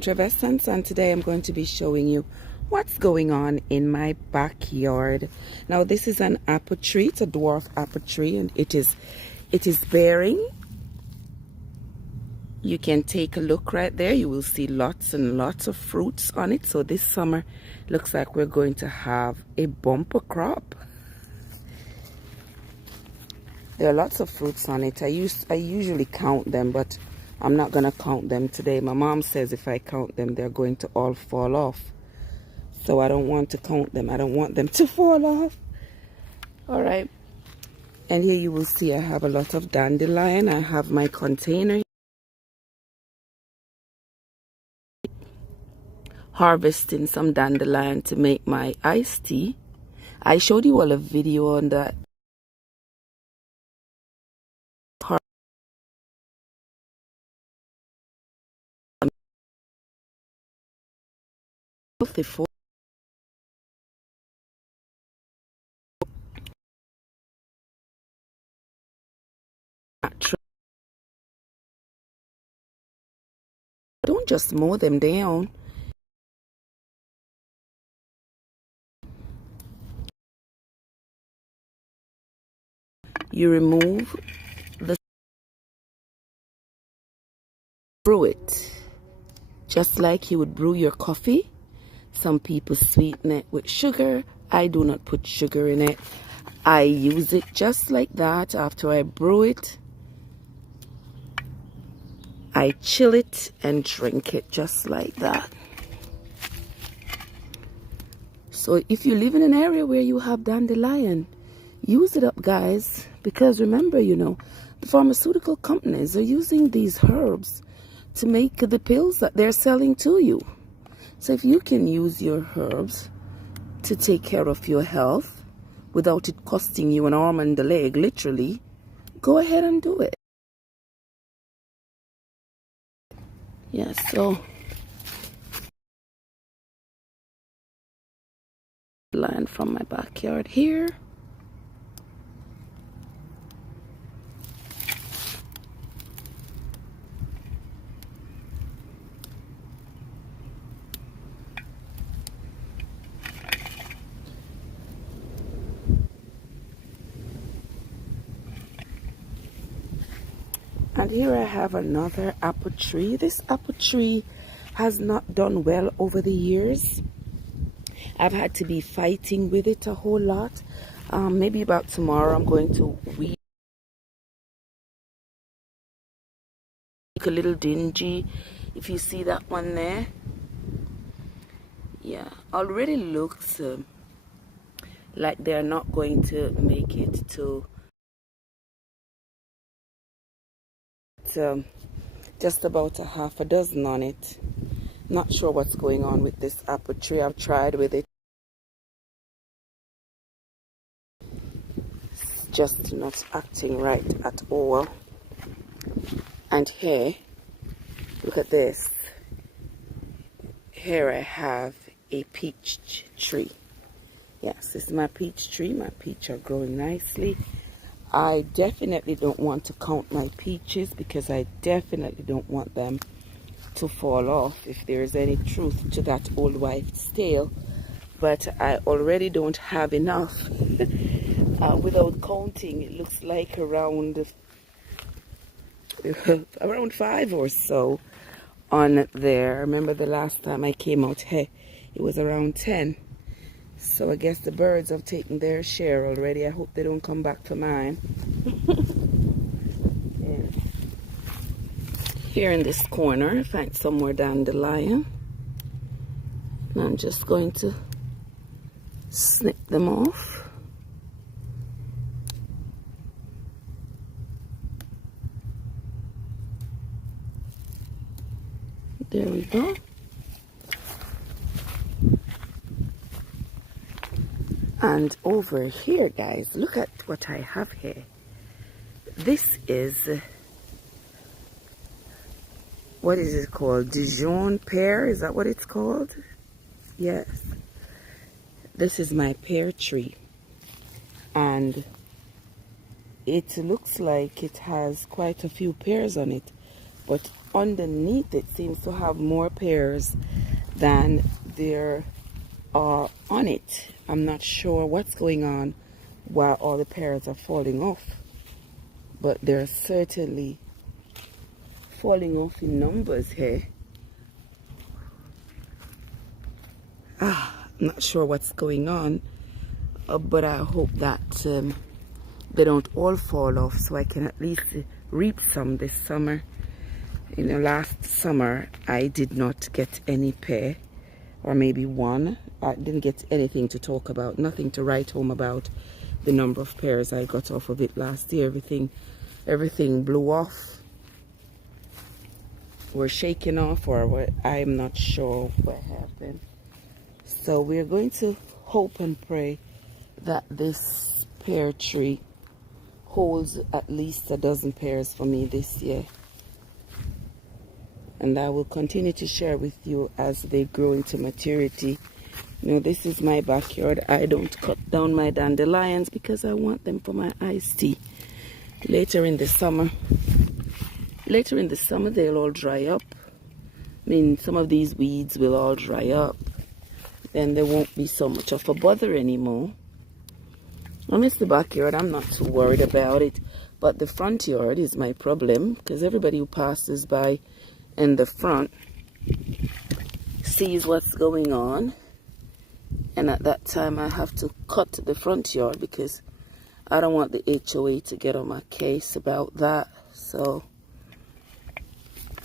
Effervescence, and today I'm going to be showing you what's going on in my backyard. Now this is an apple tree. It's a dwarf apple tree, and it is bearing. You can take a look right there. You will see lots and lots of fruits on it. So this summer looks like we're going to have a bumper crop. There are lots of fruits on it. I usually count them, but I'm not going to count them today. My mom says if I count them, they're going to all fall off. So I don't want to count them. I don't want them to fall off. All right. And here you will see I have a lot of dandelion. I have my container. Harvesting some dandelion to make my iced tea. I showed you all a video on that. Before don't just mow them down. You remove the brew it just like you would brew your coffee. Some people sweeten it with sugar. I do not put sugar in it. I use it just like that. After I brew it, I chill it and drink it just like that. So if you live in an area where you have dandelion, use it up, guys, because remember, the pharmaceutical companies are using these herbs to make the pills that they're selling to you. So if you can use your herbs to take care of your health without it costing you an arm and a leg, literally, go ahead and do it. Yeah, so line from my backyard here. And here I have another apple tree. This apple tree has not done well over the years. I've had to be fighting with it a whole lot. Maybe about tomorrow I'm going to weed. A little dingy. If you see that one there. Yeah, already looks like they're not going to make it to just about a half a dozen on it. Not sure what's going on with this apple tree. I've tried with it. It's just not acting right at all. And here, look at this. Here I have a peach tree. Yes, this is my peach tree. My peach are growing nicely. I definitely don't want to count my peaches because I definitely don't want them to fall off, if there's any truth to that old wife's tale. But I already don't have enough. Without counting, it looks like around 5 or so on there. I remember the last time I came out here, it was around 10. So I guess the birds have taken their share already. I hope they don't come back for mine. Yeah. Here in this corner, I find some more dandelion. And I'm just going to snip them off. There we go. And over here, guys, look at what I have here. This is, what is it called? Dijon Pear, is that what it's called? Yes. This is my pear tree. And it looks like it has quite a few pears on it. But underneath it seems to have more pears than there are on it. I'm not sure what's going on while all the pears are falling off, but they're certainly falling off in numbers here. I'm not sure what's going on, but I hope that they don't all fall off, so I can at least reap some this summer. You know, last summer I did not get any pear, or maybe one. I didn't get anything to talk about, nothing to write home about the number of pears I got off of it last year. Everything blew off, were shaken off, or what, I'm not sure what happened. So we're going to hope and pray that this pear tree holds at least a dozen pears for me this year. And I will continue to share with you as they grow into maturity. You know, this is my backyard. I don't cut down my dandelions because I want them for my iced tea. Later in the summer, they'll all dry up. I mean, some of these weeds will all dry up. Then there won't be so much of a bother anymore. I miss the backyard. I'm not too worried about it. But the front yard is my problem, because everybody who passes by in the front sees what's going on. And at that time, I have to cut the front yard because I don't want the HOA to get on my case about that. So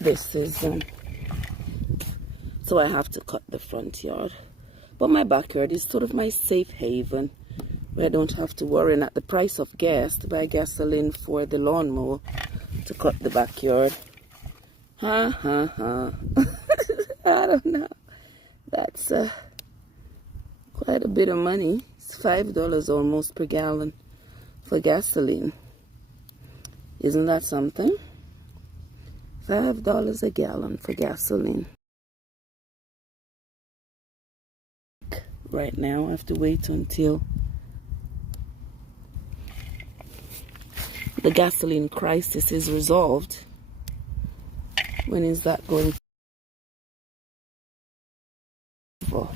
this is, so I have to cut the front yard. But my backyard is sort of my safe haven, where I don't have to worry. And at the price of gas, to buy gasoline for the lawnmower to cut the backyard. I don't know. That's quite a bit of money. It's $5 almost per gallon for gasoline. Isn't that something? $5 a gallon for gasoline. Right now, I have to wait until the gasoline crisis is resolved. When is that going for?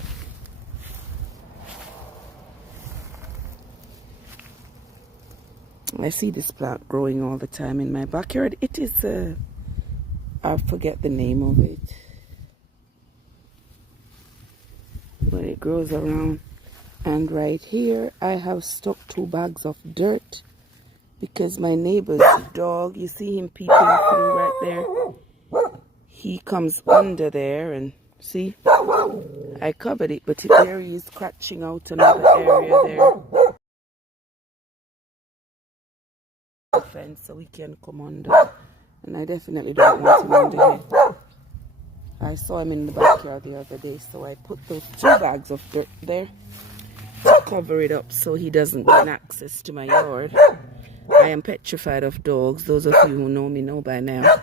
I see this plant growing all the time in my backyard. It is, I forget the name of it, but it grows around. And right here, I have stuck 2 bags of dirt because my neighbor's dog, you see him peeping through right there? He comes under there, and see, I covered it, but there he is scratching out another area there. Fence so he can come under, and I definitely don't want him under here. I saw him in the backyard the other day, so I put those 2 bags of dirt there to cover it up so he doesn't gain access to my yard. I am petrified of dogs. Those of you who know me know by now.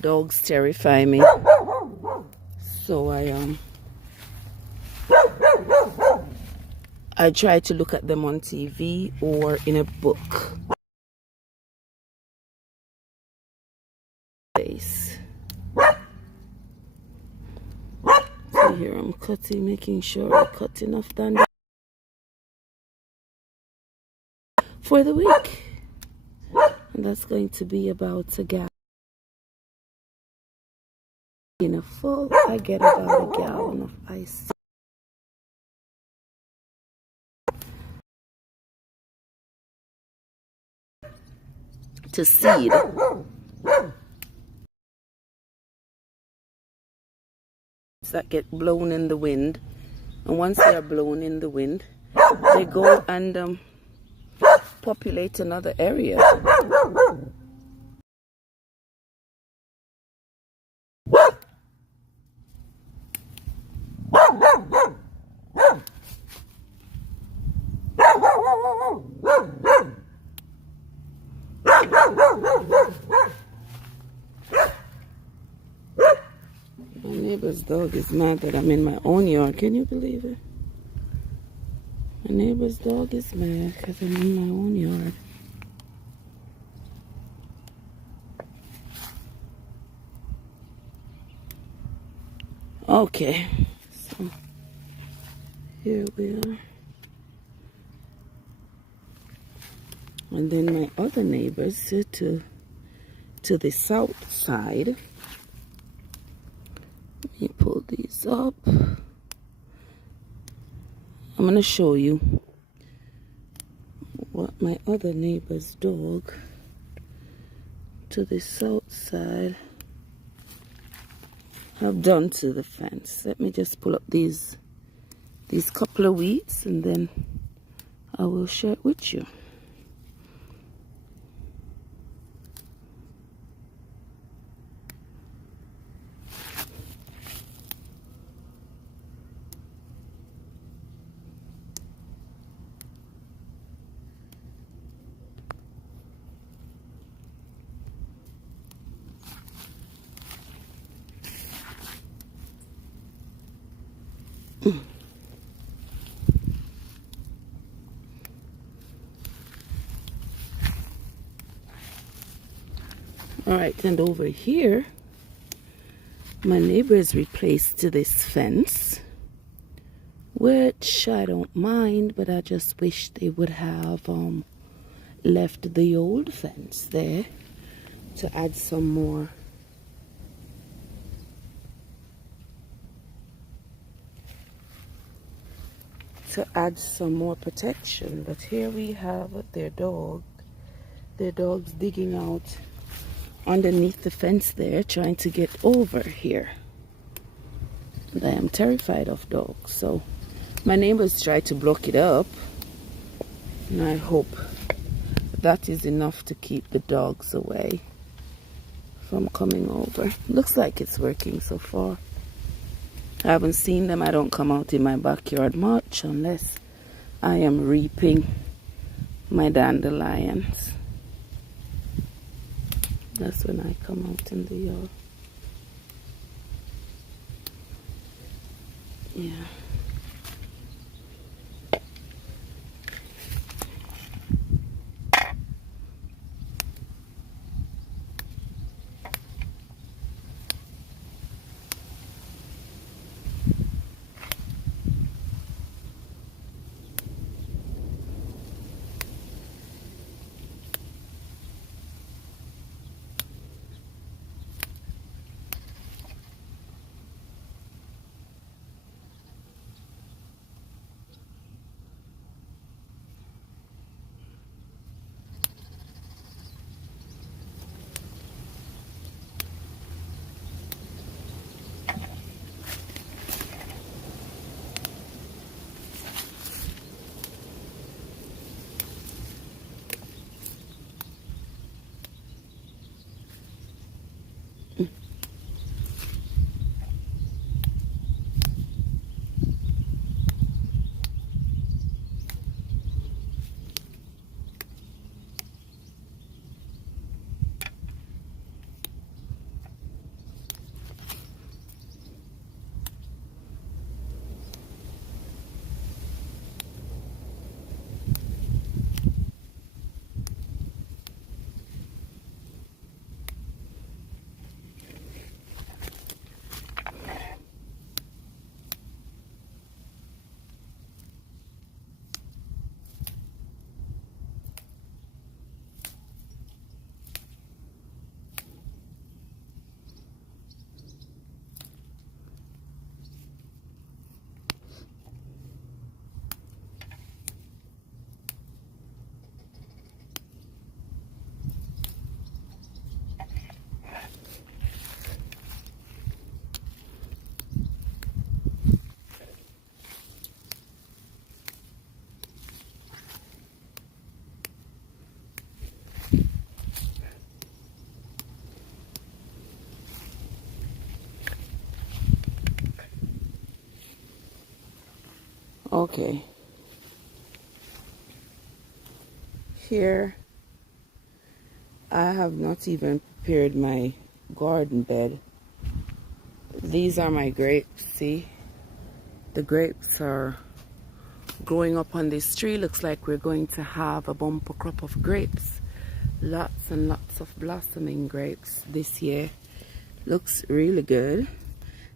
Dogs terrify me. So I try to look at them on TV or in a book. So here I'm cutting, making sure I cut enough dandelion for the week. And that's going to be about a gallon. In a full, I get about a gallon of ice. To seed. That get blown in the wind, and once they are blown in the wind, they go and populate another area. My neighbor's dog is mad that I'm in my own yard. Can you believe it? My neighbor's dog is mad because I'm in my own yard. Okay, so here we are. And then my other neighbors to the south side. Let me pull these up. I'm going to show you what my other neighbor's dog to the south side have done to the fence. Let me just pull up these couple of weeds and then I will share it with you. Alright, and over here, my neighbors replaced this fence, which I don't mind, but I just wish they would have left the old fence there to add some more protection. But here we have their dog's digging out underneath the fence there, trying to get over here. And I am terrified of dogs, so my neighbors try to block it up, and I hope that is enough to keep the dogs away from coming over. Looks like it's working so far. I haven't seen them. I don't come out in my backyard much unless I am reaping my dandelions. That's when I come out in the yard. Yeah. Okay. Here, I have not even prepared my garden bed. These are my grapes, see? The grapes are growing up on this tree. Looks like we're going to have a bumper crop of grapes. Lots and lots of blossoming grapes this year. Looks really good.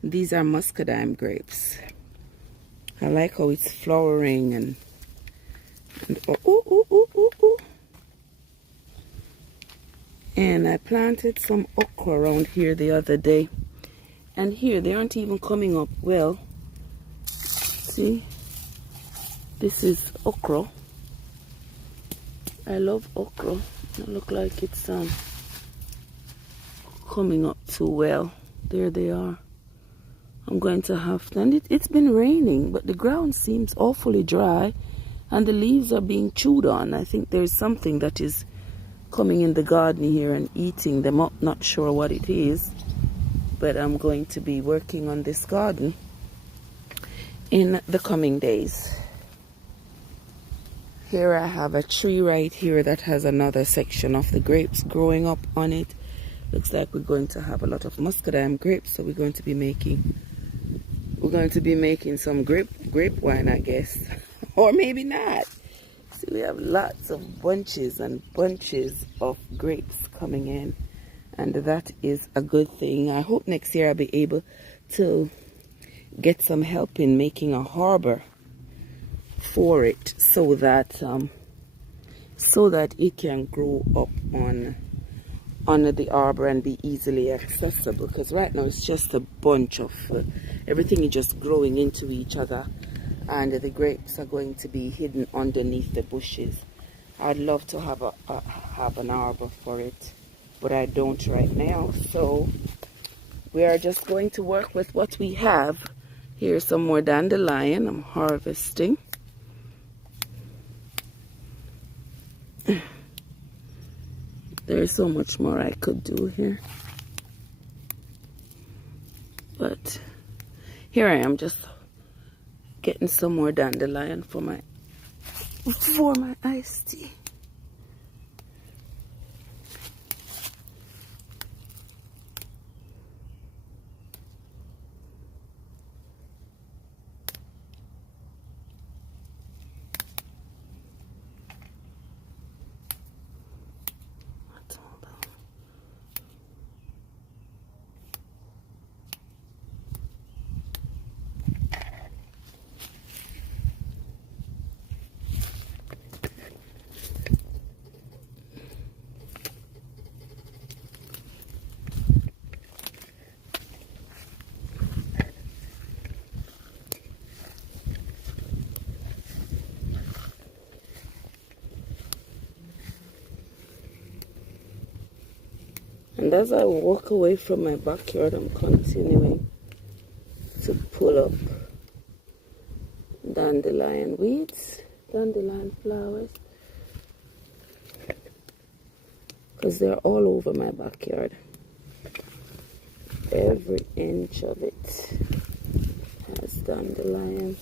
These are Muscadine grapes. I like how it's flowering and oh, ooh, ooh, ooh, ooh, ooh. And I planted some okra around here the other day. And here, they aren't even coming up well. See? This is okra. I love okra. It look like it's coming up too well. There they are. I'm going to have to, and it's been raining, but the ground seems awfully dry and the leaves are being chewed on. I think there's something that is coming in the garden here and eating them up. Not sure what it is, but I'm going to be working on this garden in the coming days. Here I have a tree right here that has another section of the grapes growing up on it. Looks like we're going to have a lot of muscadine grapes, so we're going to be making some grape wine, I guess. Or maybe not. See, we have lots of bunches and bunches of grapes coming in, and that is a good thing. I hope next year I'll be able to get some help in making a harbor for it, so that it can grow up on the arbor and be easily accessible, because right now it's just a bunch of everything is just growing into each other, and the grapes are going to be hidden underneath the bushes. I'd love to have have an arbor for it, but I don't right now, so we are just going to work with what we have. Here's some more dandelion I'm harvesting. There's so much more I could do here, but here I am just getting some more dandelion for my iced tea. And as I walk away from my backyard, I'm continuing to pull up dandelion weeds, dandelion flowers, because they're all over my backyard. Every inch of it has dandelion.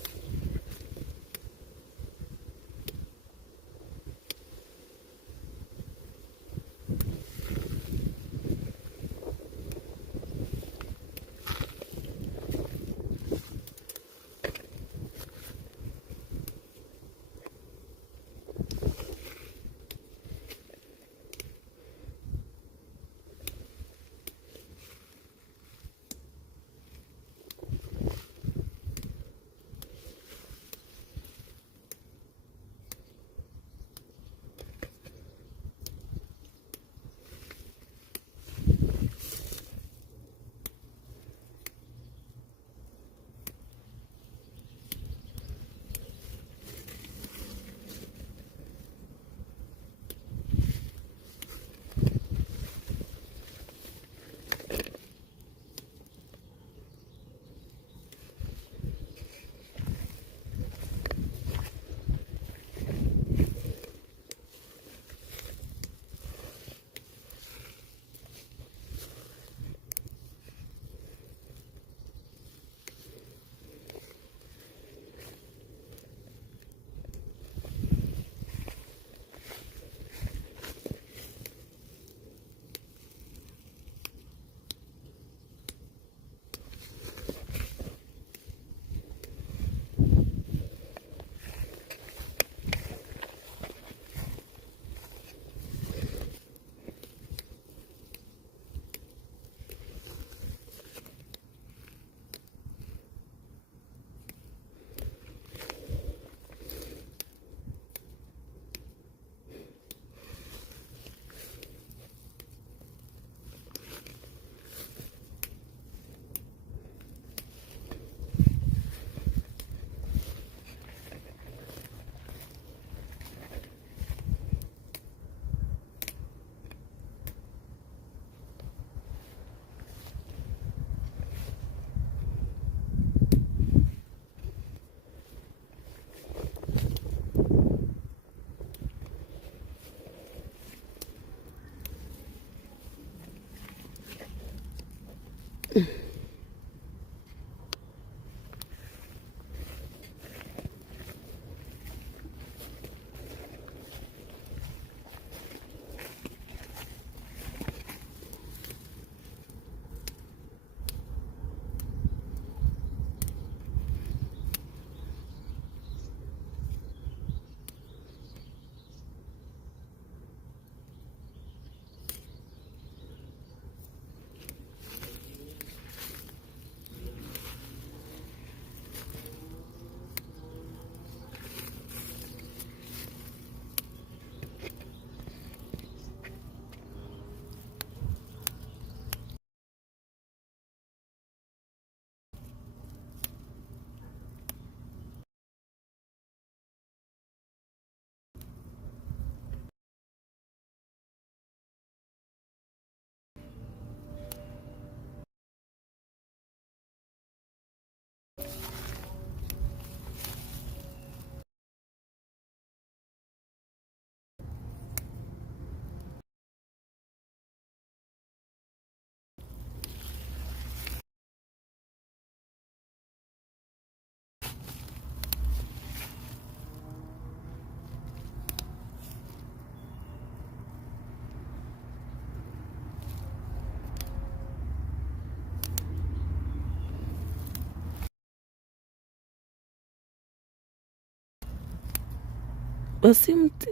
Bastante.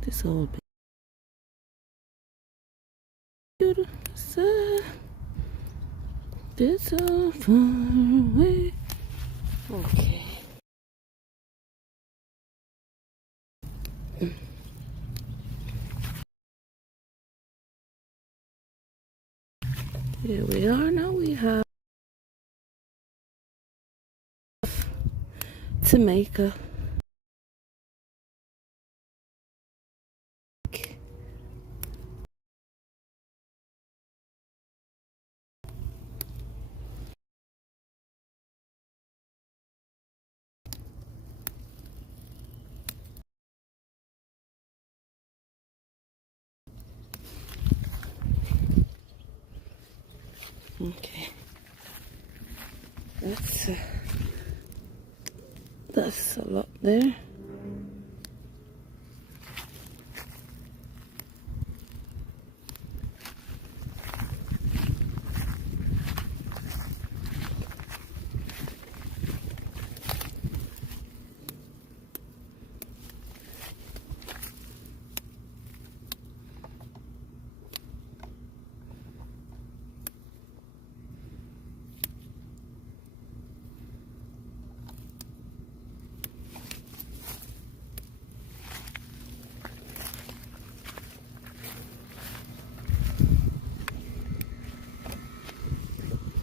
This whole bit. This all far away. Okay. Here we are now. We have to make a okay. That's a lot there.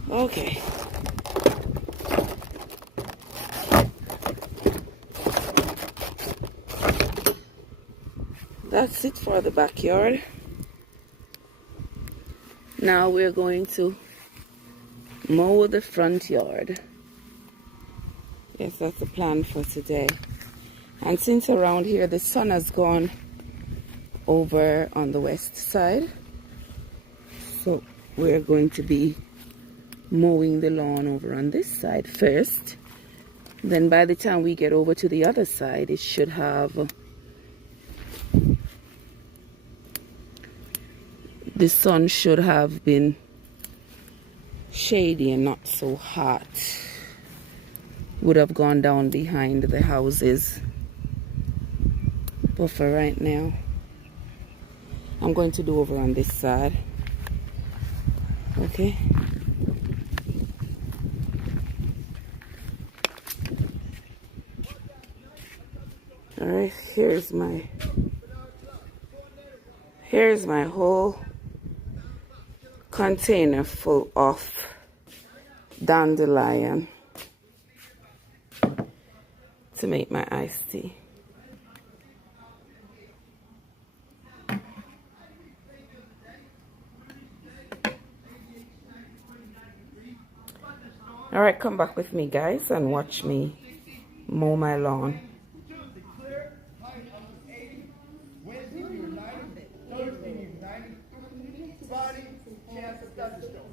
Okay. That's it for the backyard. Now we're going to mow the front yard. Yes, that's the plan for today. And since around here the sun has gone over on the west side, so we're going to be mowing the lawn over on this side first. Then by the time we get over to the other side, it should have, the sun should have been shady and not so hot. Would have gone down behind the houses. But for right now, I'm going to do over on this side. Okay. All right, here's my whole container full of dandelion to make my iced tea. All right, come back with me, guys, and watch me mow my lawn. Thursday, 90, chance of touchstone.